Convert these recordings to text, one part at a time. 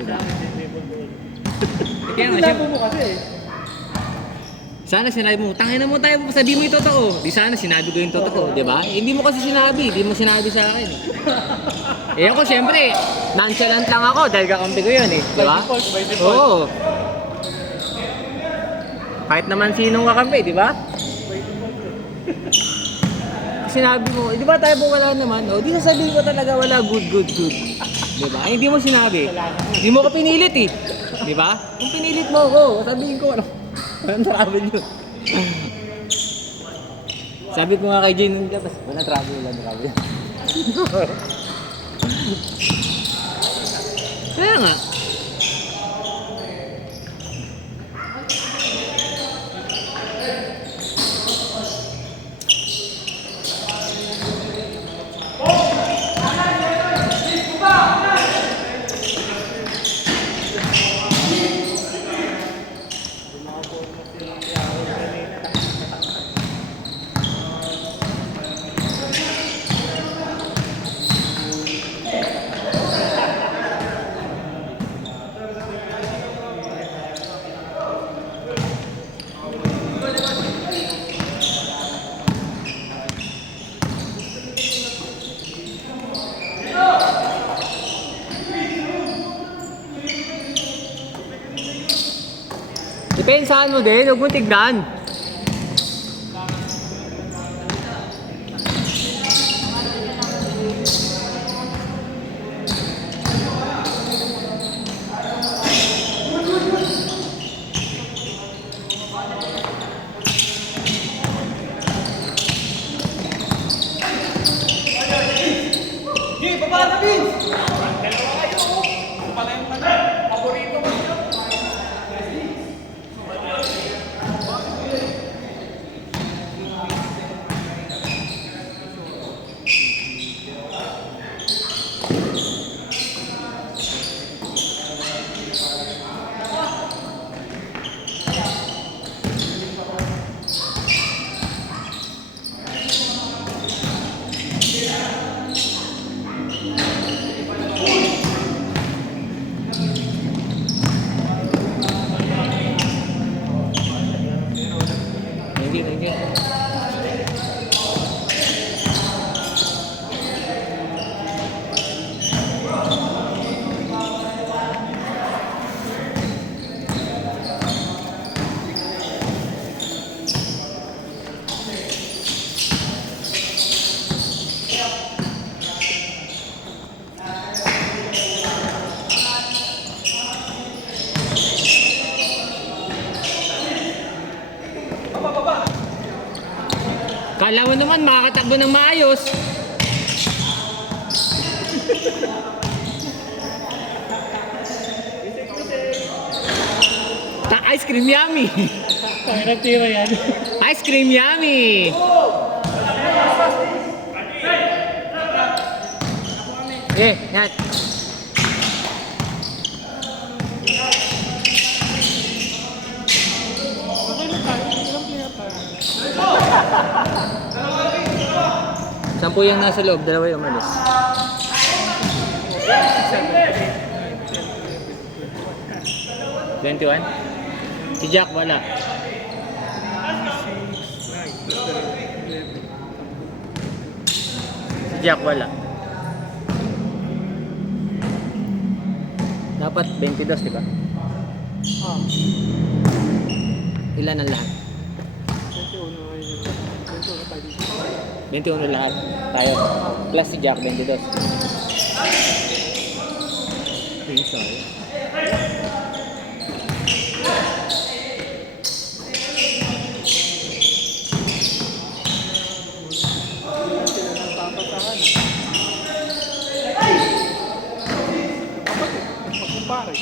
Diba? Kaya nga siya. Mo kasi eh. Sana sinabi mo, tangina mo tayo, sabi mo yung totoo. Di sana sinabi ko yung totoo, di ba? Hindi mo kasi sinabi, di mo sinabi sa akin. Eh ako syempre, nonchalant lang ako dahil kakampi ko yun eh, di ba? By default. Oo. Kahit naman sinong kakampi, di ba? Sinabi mo, di ba tayo po wala naman? O, di sasabihin ko talaga wala, good. Di ba? Hindi mo sinabi. Hindi mo ko pinilit eh. Di ba? Kung pinilit mo ako, sabihin ko ano. Walang travel yun. Sabi ko nga kay Jane nung labas, walang travel. Kaya nga. Depensahan mo din, huwag mo tignan. Thank you. Kala mo naman makakatakbo ng maayos. Ice cream yummy. Pangirap tira yan. Ice cream yummy. Yan. Okay na tayo. Ilang player tayo? 10 yung nasa loob, 2 yung umalis. $21? Si Jack wala. Si Jack wala. Dapat 22, di ba? Ilan ang lahat? 21 lahat. Tayo. Plus si Jack, 22. Sorry. Magkumpare.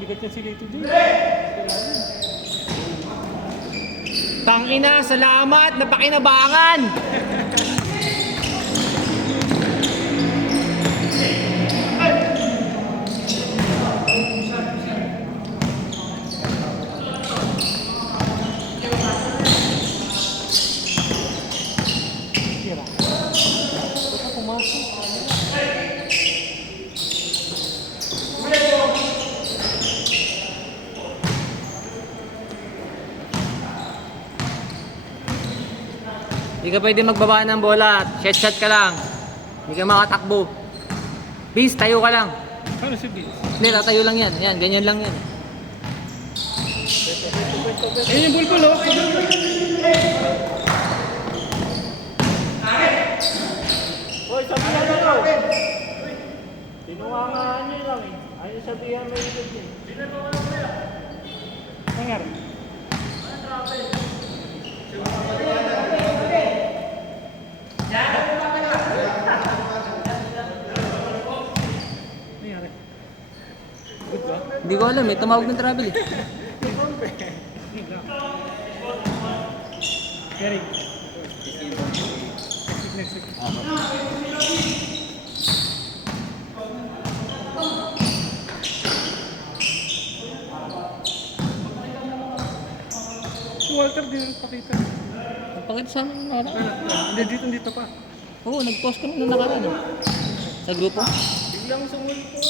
Bigat niya sila ito dyan. Tangina, salamat, napakinabangan. Tira. Basta pumasok. Hindi ka pwede magbaba ng bola. Shot ka lang. Hindi ka makatakbo. Bis, tayo ka lang. Ano si Vince? Hindi, tatayo lang yan. Yan, ganyan lang yan. Ayun yung bulbul, oh. Hoy, sabihan na daw. Tinuwangan niyo lang eh. Ayaw sabihan mo yung good eh. Nangyari? Nangyari? Good ba? Hindi ko alam eh. Tumawag ng travel eh. Eric. Next week. Si Walter din nagpakita. Nagpakita sa amin na Hindi, dito pa. Oo, nag-post kami nung nakaraan eh. Sa grupo. Biglang sumulpo.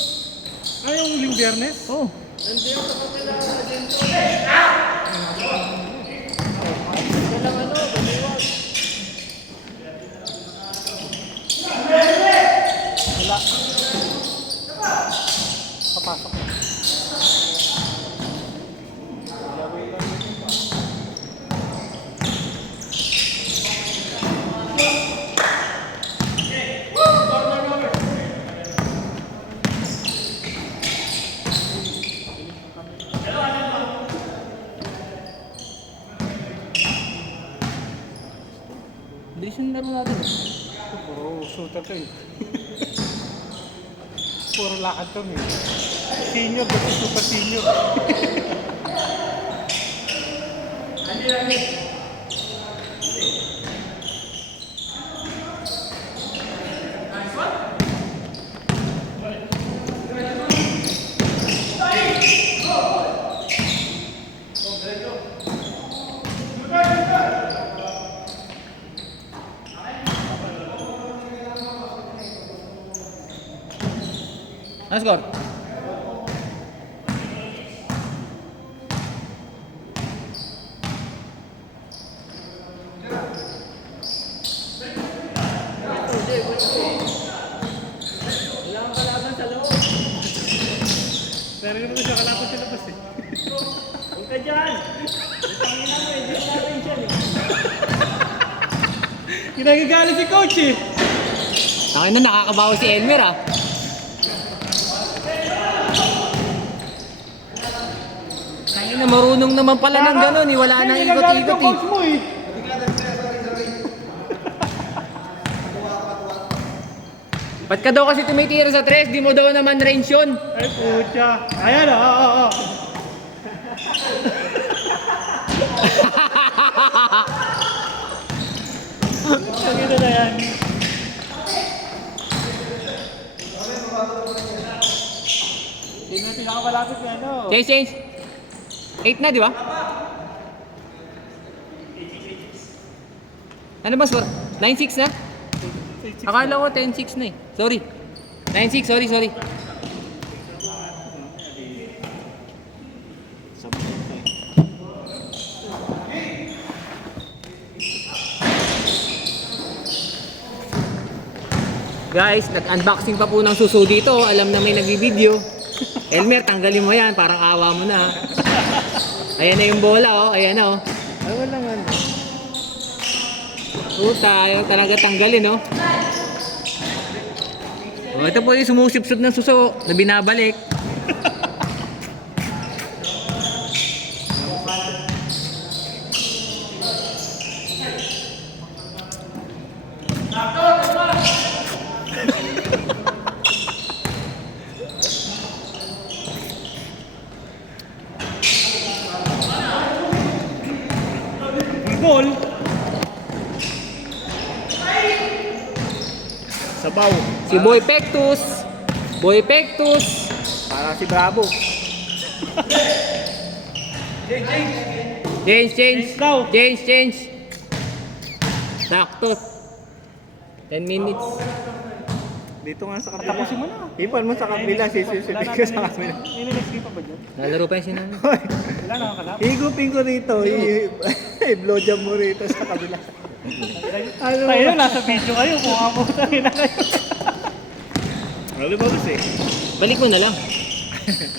Ah, yung huling biyernes? Oo. Nandiyan sa kapila agento. Walang ano, baliwag. Wala. Papasok. Bilis yung laro natin eh. Puro shooter to eh. Puro lakad kami. Senior, basta super senior. Ano score? Pero yun naman siya, kalaban sila bas eh. Huwag ka dyan! Tangin na mo, hindi natin dyan eh. Ginagagali si coach eh. Akin na nakakabawa si Elmer ah. Kaya na marunong naman pala ng gano'n eh. Wala nang ikot-ikot eh. Coach mo eh. Ba't ka daw kasi tumitira sa tres? Di mo daw naman range yun. Ay pucha. Ayan o, oo. Pagkita na yan. Hindi mo pinakamalapit na ano. Change. 8 na, di ba? Ano ba score? 9-6 na? Akala ko 10-6 na eh. Sorry. 9-6, sorry. Guys, nag-unboxing pa po ng suso dito. Alam na may nag-video. Elmer, tanggalin mo yan. Parang awa mo na. Ayan na yung bola, oh. Ayan na, oh. Ay wala nga. Puta, ayaw talaga tanggalin, oh. Oh, ito po yung sumusipsip ng suso na binabalik. ball. Sabaw. Si Boy Pectus. Boy Pectus. Para si Bravo. Change. Change daw. Change. Sakto. 10 minutes. Dito nga sa kabila. Tapusin mo na. Ipan mo sa kabila. Sisipin ko sa kabila. Ininext pa ba dyan? Lalaro pa yung sinanay. Hoy, Wala na kalap. higupin ko rito. I-blowjob mo rito sa kabila. Ano Tayo nasa video kayo, kung abutan na kayo. Ano ba kasi? Balik mo na lang.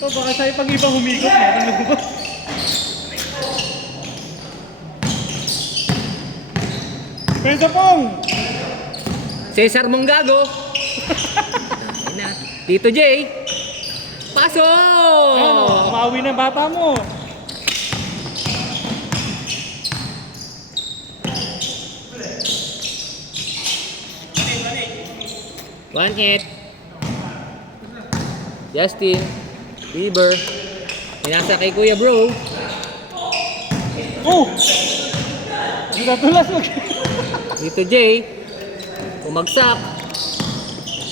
So baka sa'yo pag ibang humigop, meron lumabas. Pwede pong! Cesar Mongago. Tito J. Pasok! Ano, umawi na bata mo. One hit. Justin. Bieber. Pinasa kay Kuya Bro. Oh! Natulas mo. Tito J. Umagsak.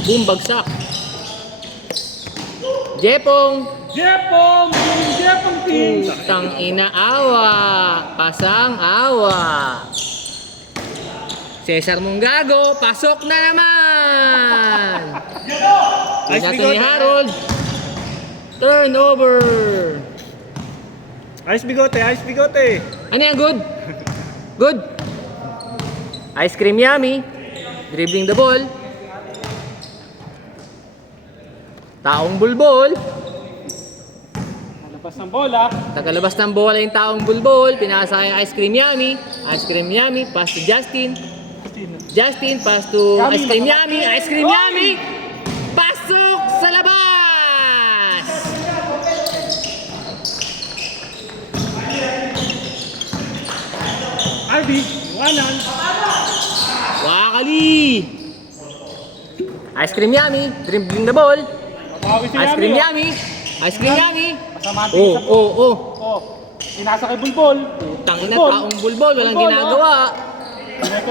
Boom, bagsak. Jepong. Jepong! Jepong team! Tang inaawa. Pasang awa. Cesar Mongago. Pasok na naman. Pinato ni Harold. Turnover. Ice bigote, ice bigote! Ano yan? Good? Good? Ice cream yummy. Dribbling the ball. Taong bulbol. Nalabas ng bola. Tagalabas ng bola yung taong bulbol. Pinasa kay Ice cream yummy. Ice cream yummy. Pass to Justin. Justin, pass to Yummy, Ice cream mga- yummy. Ice cream Oy! yummy. Pasok sa labas! Arby, iwanan. Wakali! Ice cream yummy. Dribbling the ball. Mabawi si Ice cream Yami. yummy. Ice cream yummy. Kasama ang Oh, sa oh, oh. Oh, inasa kay Bulbol. Tangina, Bulbol. taong bulbol. Walang Bulbol, ginagawa.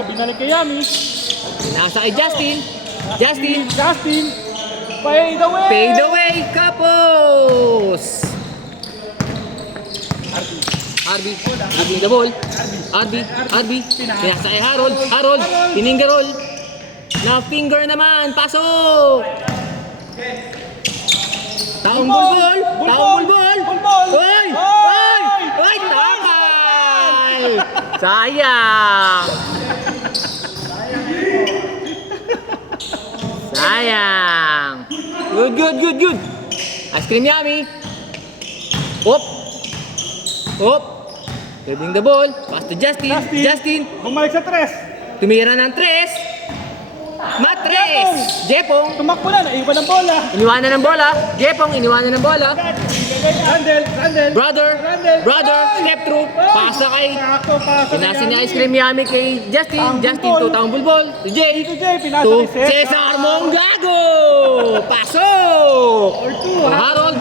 Binalik kay Yami. Pinasa kay Justin. Justin. Justin. Fade away. Fade away. Kapos. Arby. Dribbling the ball. Arby. Pinasa kay Harold. Harold. Piningarol. Na finger naman. Pasok. Taong bulbol. Taong bulbol. Bulbol. Oy! Oy! Oy! Takal! Sayang! Sayang! Good! Ice cream yummy! Hop! Dribbling the ball. Pass to Justin. Justin! Bumalik sa tres. Tumira ng tres. Matres! Jepong! Tumakbo na, naiwan ng bola. Iniwanan ng bola. Jepong, iniwanan ng bola. Randall. Brother, step through. Pasa kay Pinasa niya ice cream yummy kay Justin. Justin to taong bulbol. To Jay. Dito Jay, pinasa To ni Cesar. Cesar Mongago. Pasok. Or two, ha? Harold.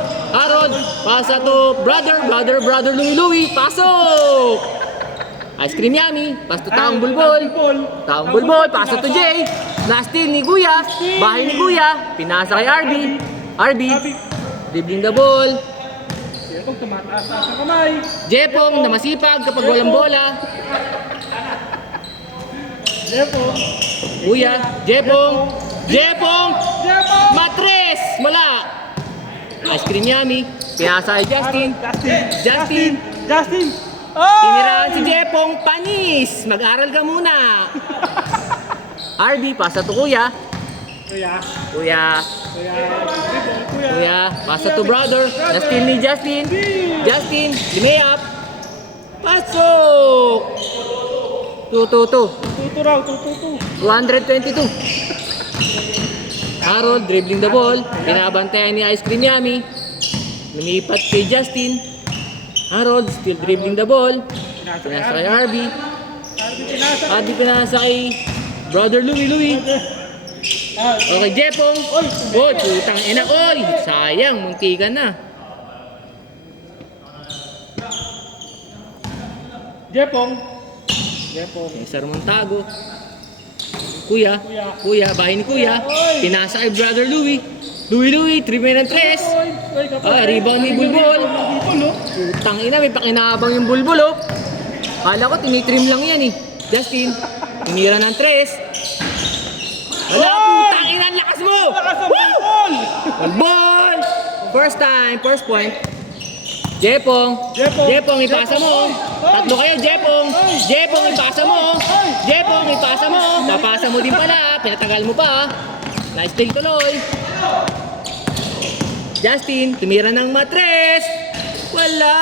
Pasa to brother Louie. Pasok. Ice cream yummy. Pas to taong bulbol. Taong bulbol. Pasa to Jay. Last steal ni Kuya. Bahay ni Kuya. Pinasa kay RB. Dribbling the ball. Itong tumataas na sa kamay. Jepong na masipag kapag walang bola. Jepong. Kuya, Jepong, Matres, wala. Ice cream yummy. Pinasa kay Justin. Tiniraan si Jepong, panis. Mag-aral ka muna. RB, pasa to Kuya. Kuya, pasa to brother. Na-steal ni Justin. Limay up. Pasok. 2-2-2. 222. Harold dribbling the ball. Binabantayan ni Ice Cream Yummy. Lumipat kay Justin. Harold still dribbling the ball. Pinasa kay RB. RB pinasa kay Brother Louie. Okay, Jepong. Oy, putang ina. Oy, sayang. Muntikan na. Jepong. Jepo. Cesar Montago. Kuya. Bahay ni Kuya. Pinasa kay Brother Louie. Louie, 3 men and 3. Rebound ni Bulbul. Putang ina, may pakinabang yung Bulbul, oh. Kala ko, tinitrim lang yan, eh. Justin, tinira ng 3. Wala, putang ina, ang lakas mo! Woo! Ball! First time, first point. Jepong, ipasa mo. Tatlo kayo, Jepong, ipasa mo. Ipasa mo. Papasa mo din pala, pinatagal mo pa. Nice take tuloy. Justin, tumira ng matres. Wala.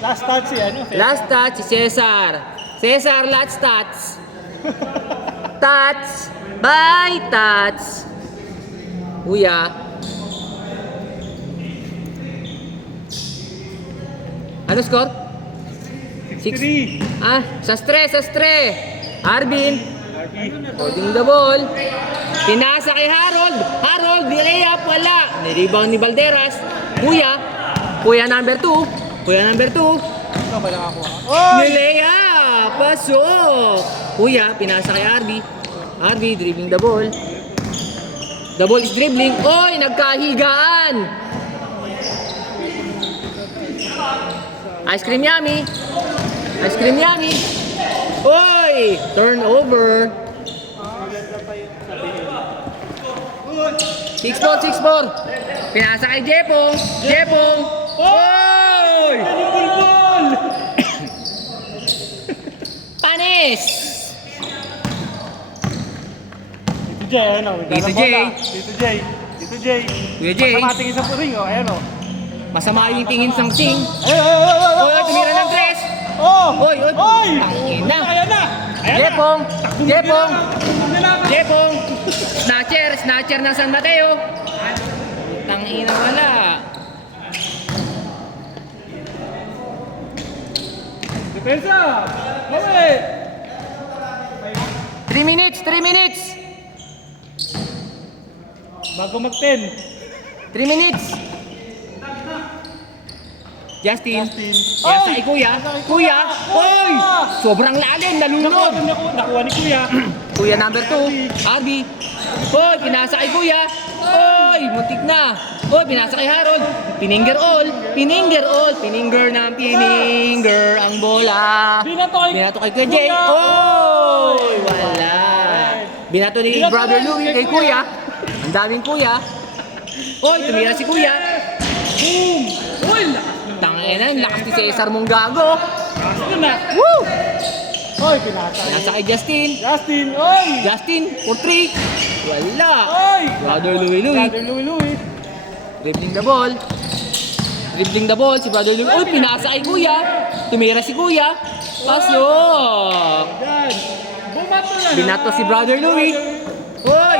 Last touch si ano? Last touch si Cesar. Cesar, last touch. Touch. Bye, touch. Kuya. Ano score? 3. Sa stress. Arvin. Holding the ball. Pinasa kay Harold. Harold, layup, wala. Ni-rebound ni Valderas. Kuya number 2. Ito ba nakakuha? Ni-layup. Pasok. Kuya, pinasa kay Arby. Arby, dribbling the ball. The ball is dribbling. Oy, nagkahigaan. Ice cream yummy. Oy, turnover. 6-4. Pinasa kay Jepong. Oy! Bulbul! Panis. Dito Jay, ano? Dito Jay. Kuya Jay. Masama tingin sa puring, oh. Ayan, oh. Masama yung tingin sang Sing. Oy, Tumira ng 3. Oy. Tangina. Ayan na! Jepong. Snatcher ng San Mateo. Tangina, wala. Depensa! Mawit! 3 minutes. Bago mag-10. 3 minutes. Justin. Pinasa kay Kuya. Oy! Sobrang lalim, nalunod. Nakuha ni Kuya. Kuya number 2, Arby. Oy, pinasa kay Kuya. Oy, muntik na. Oy, pinasa kay Harold. Pininger all. Pininger ang bola. Binato kay Kuya Jay. Oy, wala. Binato ni Brother Louie kay Kuya. Ang daming Kuya. Oy, tumira si Kuya. Boom! Uy! Tangina, lakas ni Cesar mong gago. Ito na! Woo! Oy, pinasa. Pinasa kay Justin. Oy! Justin, for 3. Wala. Oy! Brother Louie. Dribbling the ball si Brother Louie. Uy, pinasa kay Kuya. Tumira si Kuya. Pasok. Yan! Bumato na! Binato si Brother Louie. Oy!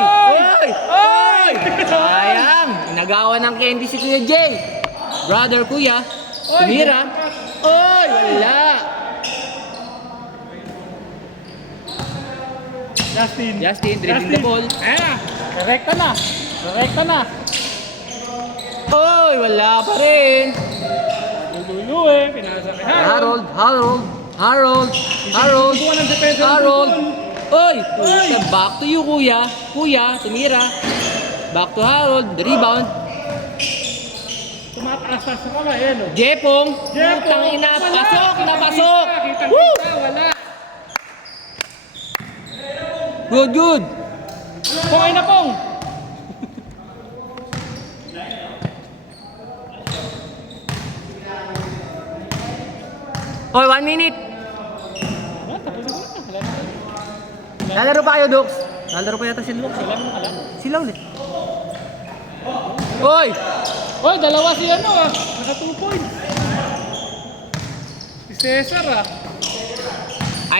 Sayang. Inagawa ng candy si Kuya Jay. Brother Kuya. Tumira. Oy! Wala. Justin, dribbling the ball. Ayan na! Direkta na! Oy! Wala pa rin. Luluwi, pinasa kay Harold. Harold. Kuha ng depensa ng Bulbul. Oy! Back to you, Kuya. Tumira. Back to Harold. The rebound. Tumataas sa kamay, ayan o. Jepong. Putang ina. Pasok. Woo! Wala! Good. Pongay na pong! Oy, 1 minute. Lalaro pa kayo, Dux? Lalaro pa yata si Dux. Sila ulit. Oy! Oy, dalawa si ano ah. Naka 2 points. Si Cesar ah.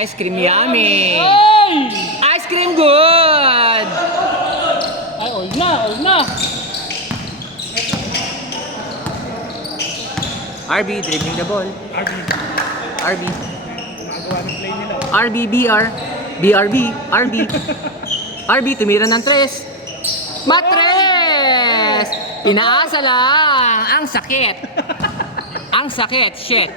Ice cream yummy. Ay! Ice cream good. Ay, all na. RB, dribbling the ball. RB. Nagawa ng play nila. RB, BR. RB, tumira ng 3. Matres! Pinaasa lang. Ang sakit. Shit.